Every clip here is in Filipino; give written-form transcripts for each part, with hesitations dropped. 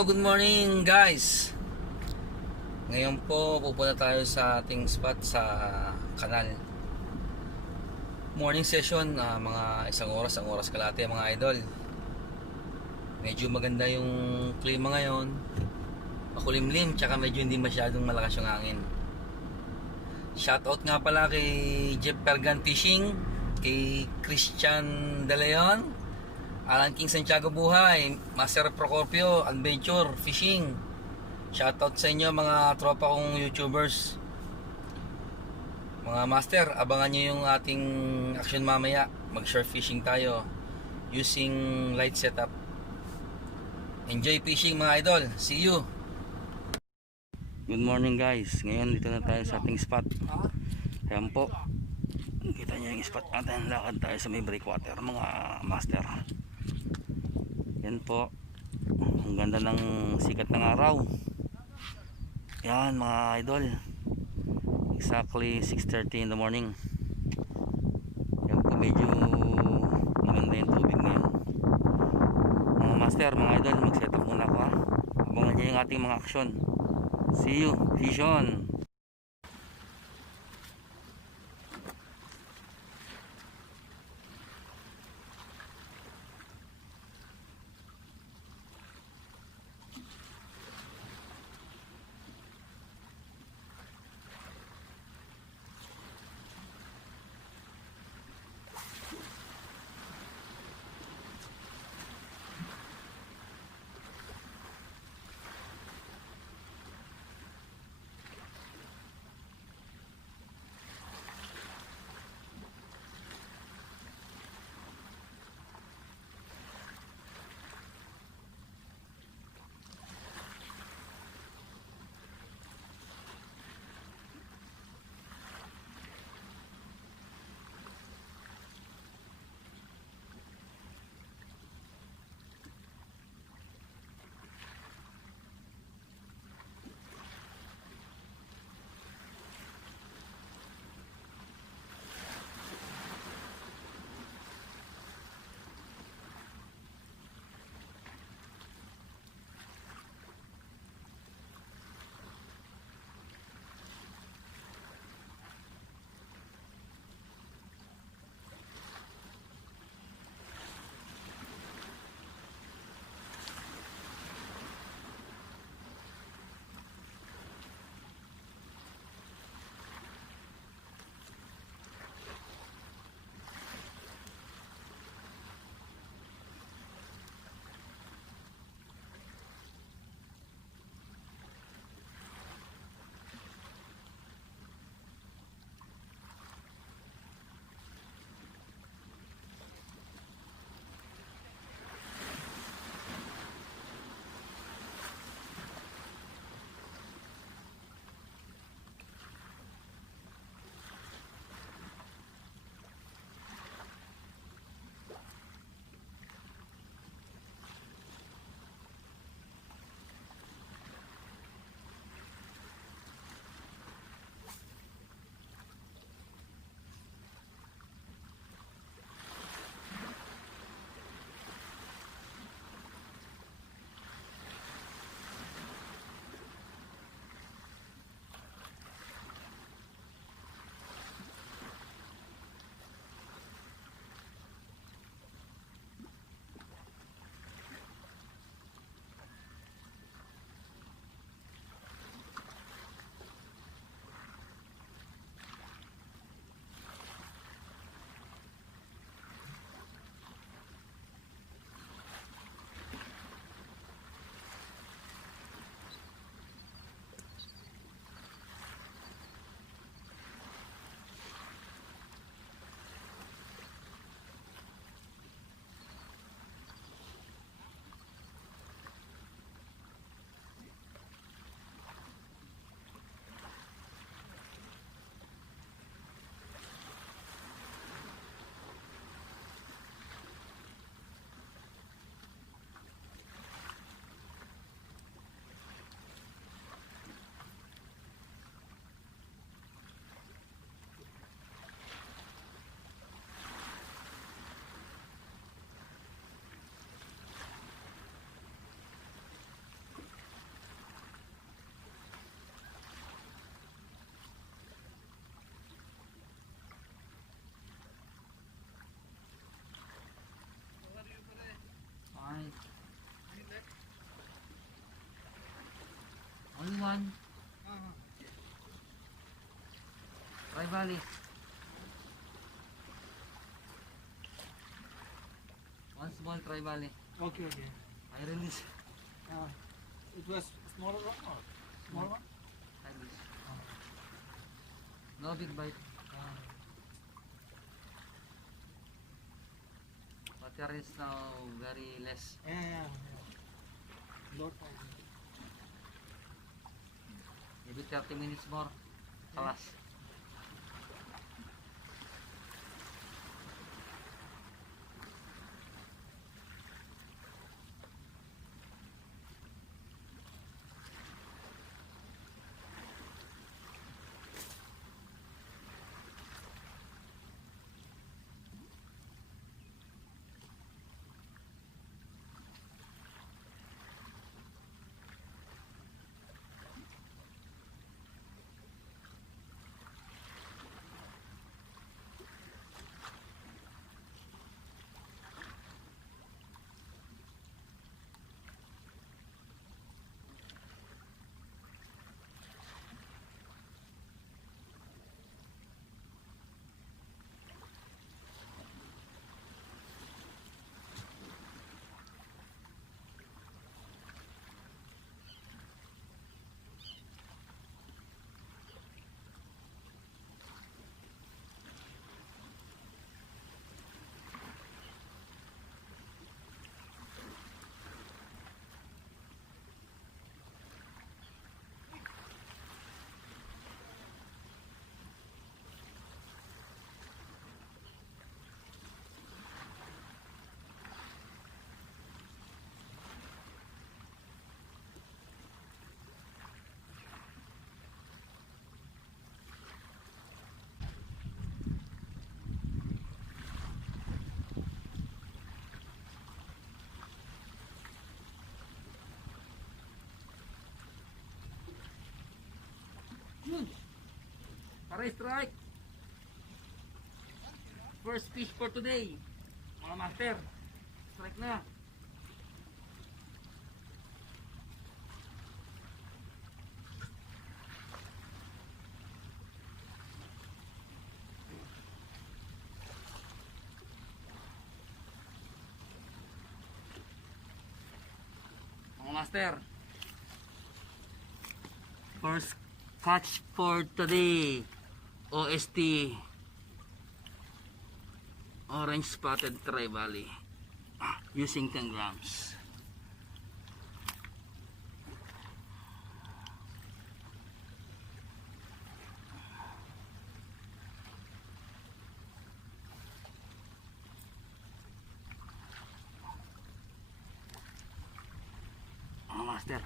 Hello, good morning guys. Ngayon po pupunta tayo sa ating spot sa kanal. Morning session, mga isang oras kalahati mga idol. Medyo maganda yung klima ngayon. Makulimlim, tsaka medyo hindi masyadong malakas yung hangin. Shoutout nga pala kay Jeff Pergan Fishing, kay Christian De Leon, Alan King Santiago Buhay, Master Procopio Adventure Fishing. Shoutout sa inyo mga tropa kong YouTubers. Mga master, abangan nyo yung ating action mamaya. Mag-shore fishing tayo using light setup. Enjoy fishing mga idol. See you. Good morning guys. Ngayon dito na tayo sa ating spot. Ayan po. Kita nyo yung spot natin. Lakad tayo sa may breakwater mga master. Yan po. Ang ganda ng sikat ng araw. Yan mga idol. Exactly 6:30 in the morning. Yan po, medyo maganda yung tubig ngayon. Mga master, mga idol, mag-set up muna ako ha. Abangan nyo yung ating mga action. See you, vision. one. Tri-Valley. One small Tri-Valley. Okay, okay. I release. It was smaller one or small one? I release. No big bite. Water is now very less. Yeah. Lot Maybe 30 minutes more. Kalas. Yun. Aray strike. First fish for today. Mga master. Strike na. Mga master. First catch for today. OST Orange Spotted Tri-Valley using 10 grams. Master,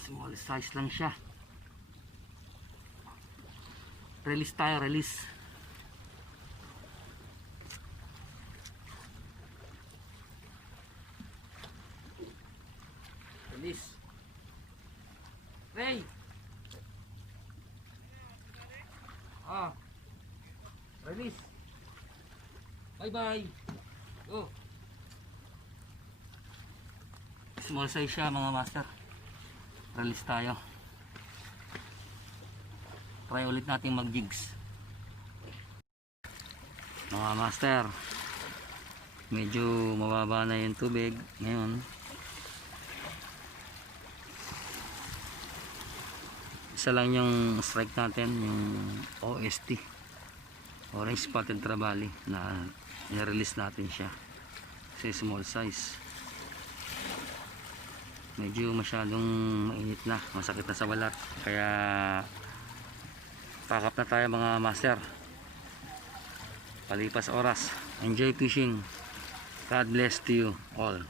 small size lang siya. Release tayo, release. Release. Ray. Release. Bye bye. Go. Small size siya mga master. Release tayo. Try ulit natin mag jigs mga master. Medyo mababa na yung tubig ngayon. Isa lang yung strike natin, yung OST Orange Spotted Tri-Valley na i-release natin siya kasi small size. Medyo masyadong mainit na, masakit na sa balat, kaya pack up na tayo mga master. Palipas oras. Enjoy fishing. God bless to you all.